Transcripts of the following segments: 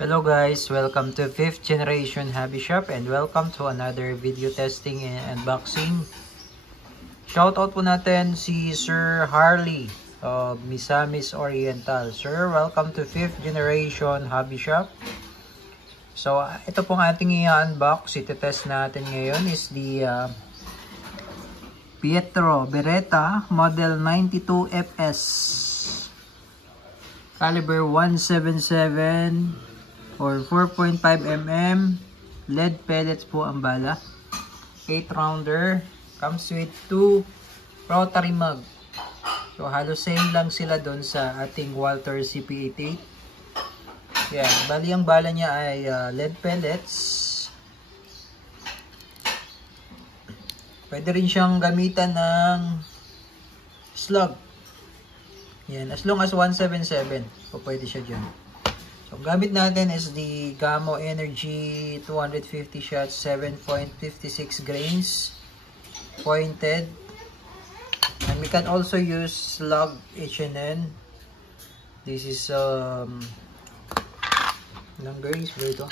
Hello guys, welcome to 5th generation hobby shop and welcome to another video testing and unboxing. Shoutout po natin si Sir Harley of Misamis Oriental. Sir, welcome to 5th generation hobby shop. So ito pong ating i-unbox, iti-test natin ngayon is the Pietro Beretta Model 92FS caliber 177 or 4.5mm lead pellets po ang bala. 8 rounder, comes with 2 rotary mug. So halos same lang sila doon sa ating Walther CP88. Yan, bali ang bala niya ay lead pellets. Pwede rin siyang gamitan ng slug. Yan, as long as 177, pwede siya dyan. So, gamit natin is the Gamo Energy 250 shots, 7.56 grains, pointed. And we can also use slug H&N. This is, ilang grains ba ito?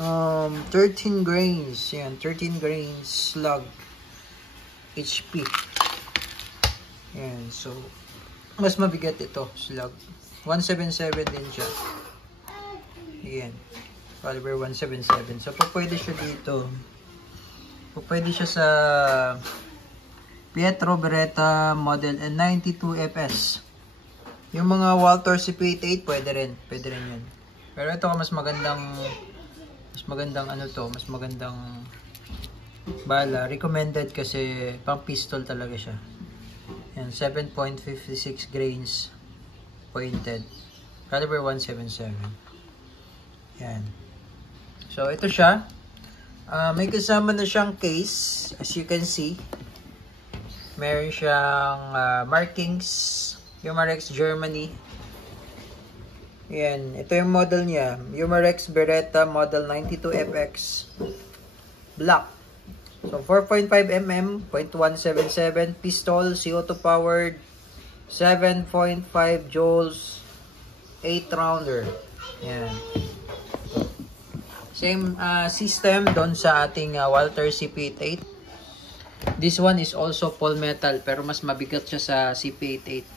13 grains. Yan, 13 grains slug HP. Yan, so, mas mabigat ito, slug. 177 din siya. Ayan. Caliber 177. So, pwede siya dito. Pwede siya sa Pietro Beretta Model N92FS. Yung mga Walther CP88, pwede rin. Pwede rin yun. Pero ito mas magandang ano to, mas magandang bala. Recommended kasi pang pistol talaga siya. Yan, 7.56 grains. Pointed. Caliber 177. Yan. So, ito siya. May kasama na siyang case. As you can see. Meron siyang markings. Umarex Germany. Yan. Ito yung model niya. Umarex Beretta Model 92FX. Black. So, 4.5mm. 0.177. Pistol. CO2 powered. 7.5 joules, 8 rounder. Yan. Same system doon sa ating Walther CP88. This one is also full metal pero mas mabigat siya sa CP88.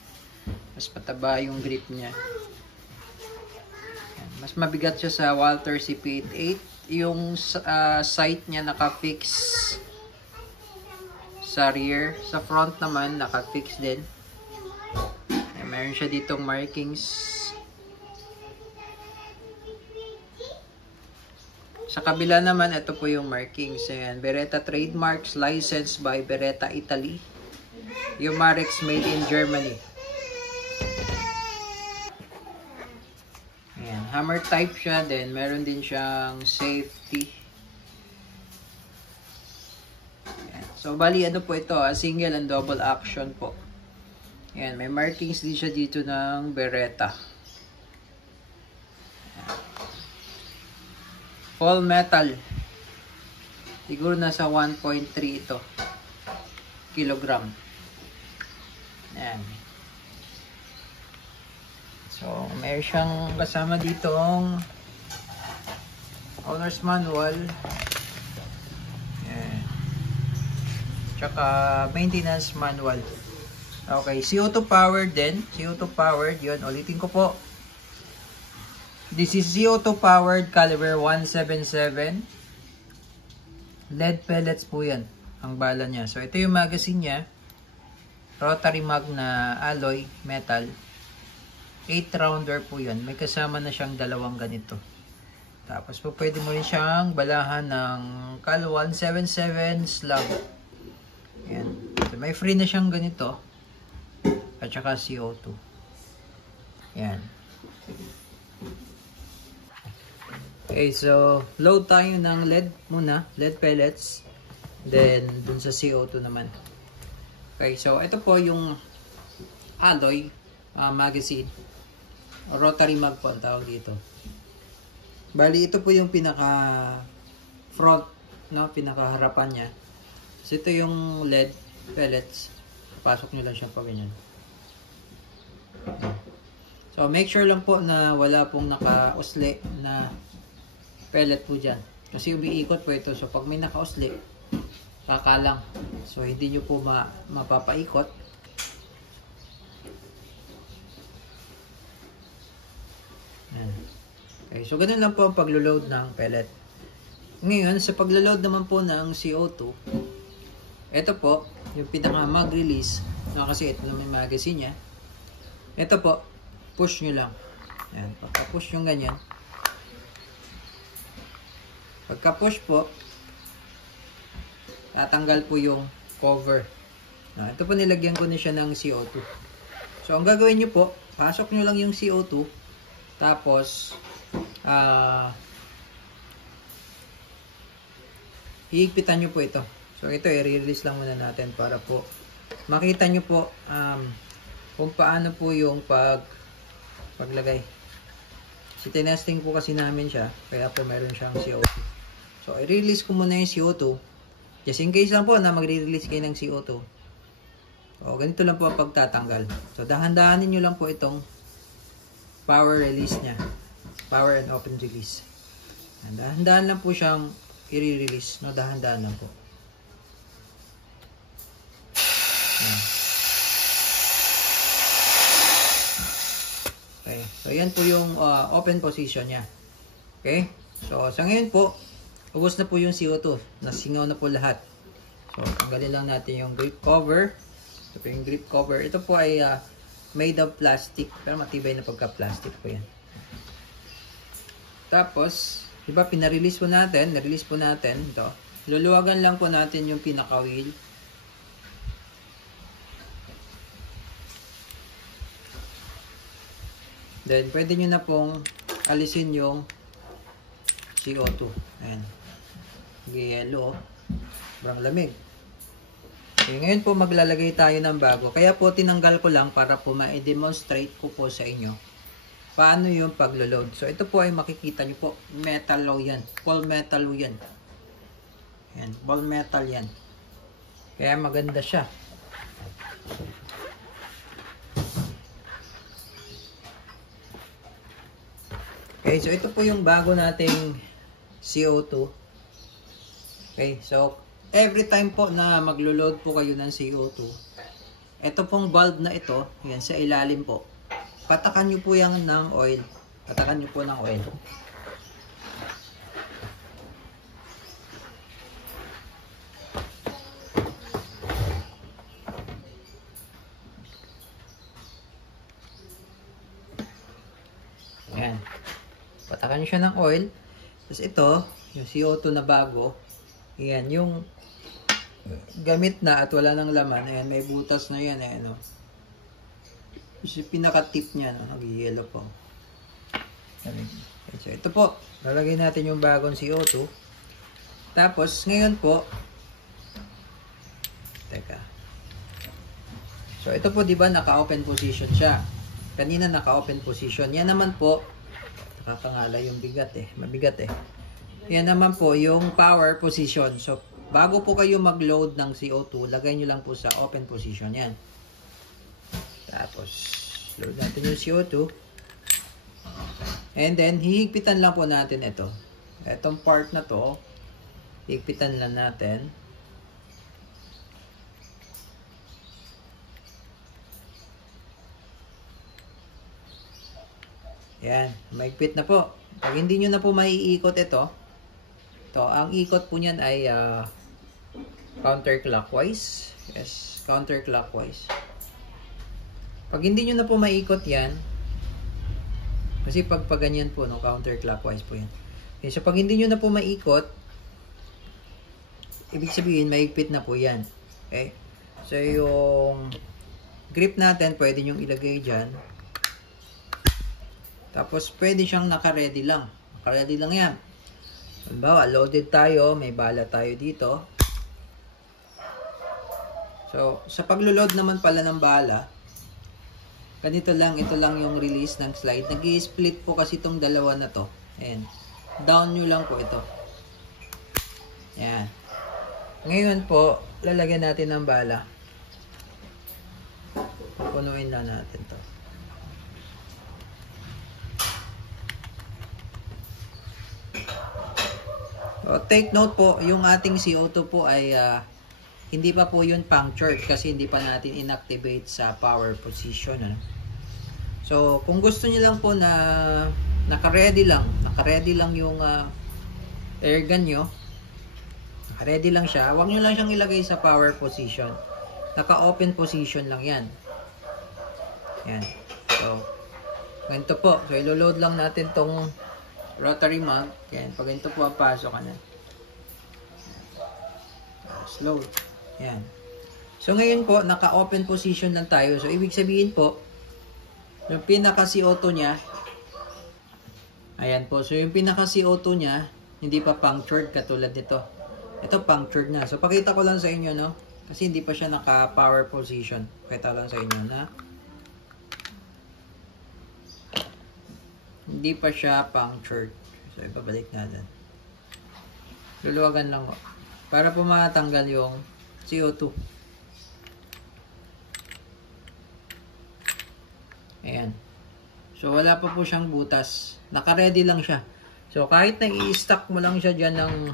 Mas pataba yung grip niya. Yan. Mas mabigat siya sa Walther CP88. Yung sight niya naka-fix sa rear. Sa front naman naka-fix din. Meron siya ditong markings. Sa kabila naman, ito po yung markings. Ayan, Beretta trademarks licensed by Beretta Italy. Umarex made in Germany. Ayan, hammer type siya. Then, meron din siyang safety. Ayan. So, bali ano po ito? Single and double action po. Ayan, may markings din siya dito ng Beretta. Full metal. Siguro nasa 1.3 ito. Kilogram. Ayan. So, mayroon siyang kasama ditong owner's manual. Ayan. Tsaka maintenance manual. Okay, CO2 powered din. CO2 powered, yun. Ulitin ko po. This is CO2 powered caliber 177. Lead pellets po yan. Ang bala niya. So, ito yung magazine niya. Rotary mag na alloy metal. 8 rounder po yan. May kasama na siyang dalawang ganito. Tapos po pwede mo rin siyang balahan ng Cal 177 slug. Yan. So, may free na siyang ganito. At saka CO2. Yan. Okay, so load tayo ng lead muna, lead pellets. Then dun sa CO2 naman. Okay, so ito po yung alloy magazine. Rotary mag po ang tawag dito. Bali ito po yung pinaka front, no, pinaka harapan niya. So ito yung lead pellets. Pasok nyo lang siya pa ganyan. So, make sure lang po na wala pong naka-usli na pellet po dyan. Kasi umiikot po ito. So, pag may naka-usli, kakalang. So, hindi nyo po mapapaikot. Okay, so ganun lang po ang paglo-load ng pellet. Ngayon, sa paglo-load naman po ng CO2, ito po, yung pinaka mag-release, kasi ito na may magazine niya. Ito po, push nyo lang. Ayan, pagka-push yung ganyan. Pagka-push po, tatanggal po yung cover. Ito po nilagyan ko na siya ng CO2. So, ang gagawin nyo po, pasok nyo lang yung CO2, tapos, hihigpitan nyo po ito. So, ito, i-release lang muna natin para po makita nyo po kung paano po yung paglagay. So, tinesting po kasi namin siya, kaya po mayroon siyang CO2. So, i-release ko muna yung CO2. Just in case lang po na magre-release kayo ng CO2. So, ganito lang po ang pagtatanggal. So, dahan-dahanin nyo lang po itong power release niya. Power and open release. Dahan-dahan lang po siyang i-release. No, dahan-dahan lang po. Ayan. Okay. So, yan po yung open position niya. Okay. So, sa ngayon po, ubos na po yung CO2. Nasingaw na po lahat. So, tanggalin lang natin yung grip cover. Ito po yung grip cover. Ito po ay made of plastic. Pero matibay na pagka-plastic po yan. Tapos, diba pinarelease po natin. Narelease po natin. Ito. Luluwagan lang po natin yung pinaka-wheel. Then, pwede nyo na pong alisin yung CO2. Ayan. Yellow. Sobrang lamig. Okay, ngayon po maglalagay tayo ng bago. Kaya po tinanggal ko lang para po ma-demonstrate ko po sa inyo paano yung paglo-load. So ito po ay makikita nyo po. Metal yan. Ball metal yan. Ayan. Ball metal yan. Kaya maganda siya. Okay, so ito po yung bago nating CO2. Okay, so every time po na maglo-load po kayo ng CO2, ito pong valve na ito, yan sa ilalim po, patakan nyo po yan ng oil. Patakan nyo po ng oil. Yan. Patakan nyo siya ng oil. Tapos ito, yung CO2 na bago, yan, yung gamit na at wala nang laman. Ayan, may butas na yan. Ayan, oh. So, pinaka-tip niya, no? Nag-yellow po. So, ito po. Lalagay natin yung bagong CO2. Tapos, ngayon po, teka. So, ito po, di ba, naka-open position siya. Kanina, naka-open position. Yan naman po, nakakangala yung bigat eh. Mabigat eh. Yan naman po, yung power position. So, bago po kayo mag-load ng CO2, lagay nyo lang po sa open position yan. Tapos, load natin yung CO2. And then, hihigpitan lang po natin ito. Itong part na to, hihigpitan lang natin. Yan, mahigpit na po. Pag hindi nyo na po maiikot ito, ang ikot po niyan ay counterclockwise. Yes, counterclockwise. Pag hindi nyo na po maikot yan, kasi pag ganyan po, no, counterclockwise po yan. Okay, so pag hindi nyo na po maikot, ibig sabihin, mahigpit na po yan. Okay? So yung grip natin, pwede nyo ilagay dyan. Tapos pwede siyang naka-ready lang. Naka-ready lang yan. Halimbawa, loaded tayo, may bala tayo dito. So, sa paglo-load naman pala ng bala, ganito lang, ito lang yung release ng slide. Nag-i-split po kasi itong dalawa na to. Ayan. Down nyo lang po ito. Ayan. Ngayon po, lalagyan natin ng bala. Punuin lang natin to. So, take note po, yung ating CO2 po ay hindi pa po yun punctured kasi hindi pa natin inactivate sa power position. Ano? So, kung gusto niyo lang po na naka-ready lang yung air gun nyo, naka-ready lang siya, huwag nyo lang siyang ilagay sa power position. Naka-open position lang yan. Yan. So, ganito po. So, ilo-load lang natin tong rotary mag. Yan. Pag ganito po, pasok ka na. Slow. Yan. So, ngayon po, naka-open position lang tayo. So, ibig sabihin po, yung pinaka-CO2 niya, ayan po. So, yung pinaka-CO2 niya, hindi pa punctured katulad nito. Ito, punctured na. So, pakita ko lang sa inyo, no? Kasi hindi pa siya naka-power position. Pakita lang sa inyo na hindi pa siya punctured. So, ibabalik natin. Luluwagan lang ko. Para po matanggal yung CO2. Ayan. So, wala pa po siyang butas. Naka-ready lang siya. So, kahit na i-stack mo lang siya dyan ng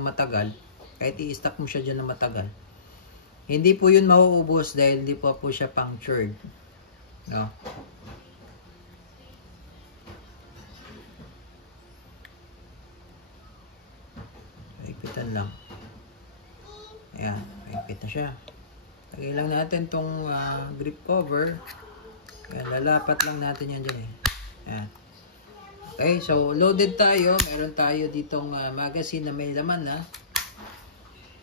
matagal, kahit i-stack mo siya dyan ng matagal, hindi po yun mauubos dahil hindi po siya punctured. No? Higpitan lang. Ayan, higpit na siya. Lagay lang natin tong grip cover. Ayan, lalapat lang natin yan dyan eh. Ayan. Okay, so loaded tayo. Meron tayo ditong magazine na may laman na.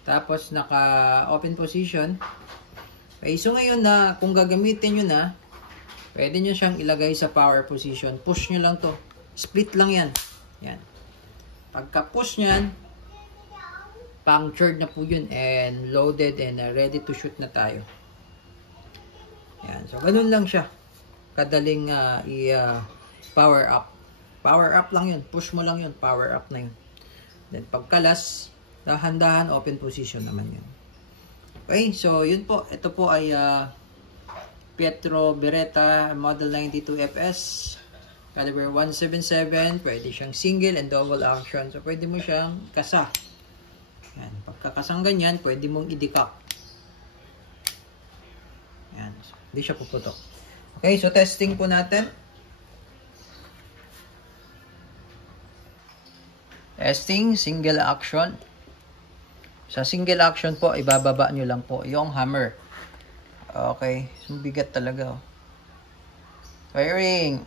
Tapos naka open position. Okay, so ngayon na kung gagamitin nyo na, pwede nyo siyang ilagay sa power position. Push nyo lang to. Split lang yan. Yan. Pagka push nyan, punctured na po yun and loaded and ready to shoot na tayo. Yan. So, ganun lang siya. Kadaling i-power up. Power up lang yun. Push mo lang yun. Power up na yun. Then, pagkalas, dahan-dahan, open position naman yun. Okay. So, yun po. Ito po ay Pietro Beretta Model 92FS. Caliber 177. Pwede siyang single and double action. So, pwede mo siyang kasa. Yan. Pagkakasang ganyan, pwede mong i-decock. Yan. So, hindi siya puputok. Okay, so testing po natin. Testing, single action. Sa single action po, ibababa nyo lang po yung hammer. Okay, so bigat talaga. Oh. Firing.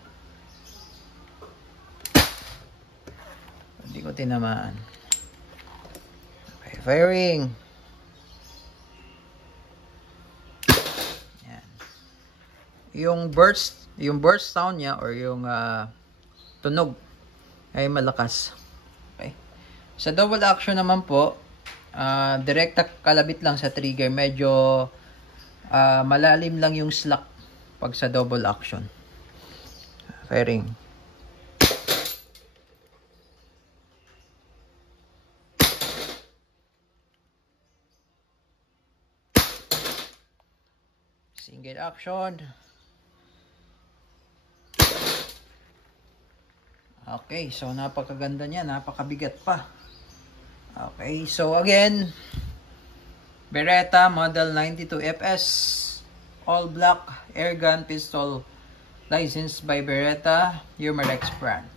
Hindi ko tinamaan. Firing. Yan. Yung burst sound niya or yung tunog ay malakas. Okay. Sa double action naman po, direkta kalabit lang sa trigger. Medyo malalim lang yung slack pag sa double action. Firing. Single action. Okay, so napakaganda niya, napakabigat pa. Okay, so again, Beretta Model 92FS, all black airgun pistol, licensed by Beretta, Umarex brand.